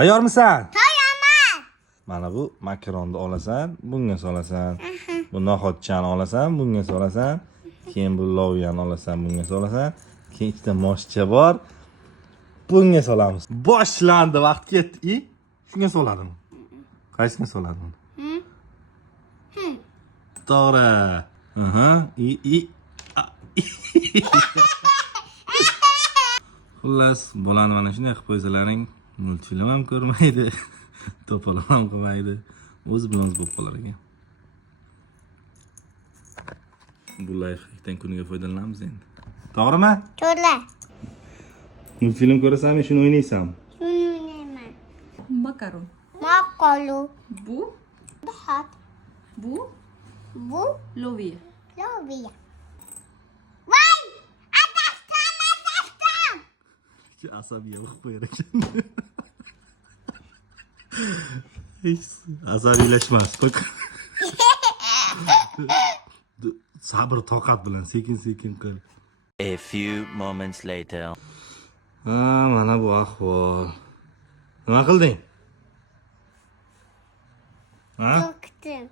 Tayyormisan? Tayyorman. Mana bu makaronni olasan, bunga solasan. Bu noxodchani olasan, bunga solasan. Keyin bu loviyani olasan, bunga solasan. Keyin ikkita moshcha bor. Bunga solamiz. Boshlandi, vaqt ketdi. Shunga soladimi? Qaysiga solading? To'g'ri. Xullas, bolani mana shunday qilib qo'ysalaring, multfilm ham ko'rmaydi, to'polon ham qilmaydi. O'zi bilan o'zi bo'lib qolar ekan. Bu lifehackdan kuniga foydalanamiz endi. To'g'rimi? To'g'ri. Multfilm ko'rasanmi, shuni o'ynaysanmi? Shuni o'ynayman. Makaron. Maqolu. Bu. Bihot. Bu. Bu. Loviya. Loviya. Voy! Adashdim. Asabiy bo'lib qo'yar ekan. Asabiylashmas. Sabr, toqat bilan sekin-sekin qil. A few moments later. Mana bu ahvol. Nima qilding? Ha? To'kdim.